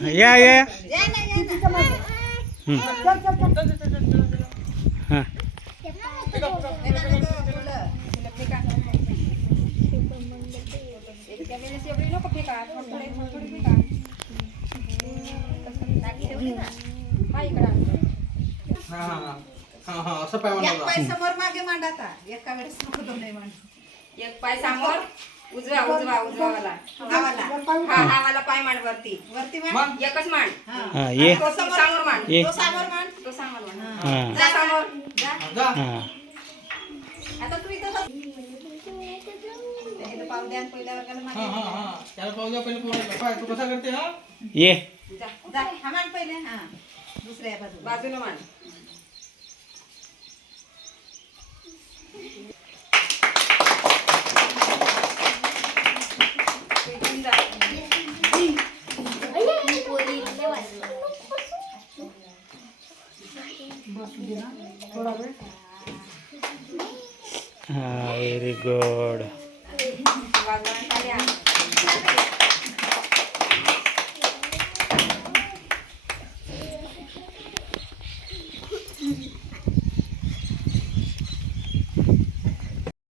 या या हां असं पाय एक पाय समोर मागे मांडा आता एका वेळेस नको दोन्ही मांड एक पाय समोर उजवा उजवा उजवावाला हा वाला पाय मांड वरती वरती मांड एकच मांड हां ये तो समोर मांड ये तो समोर मांड तो समोर मांड हां जा समोर जा हां आता तू इथं पाव द्या पहिल्या वर्गाला मागे त्याला पाहू द्या पहिले पाय तू कसा करते हा ये जा जा हा मांड पहिले हा दुसऱ्या बाजूला बाजूला मांड इथून जा हां व्हेरी गुड बाजूला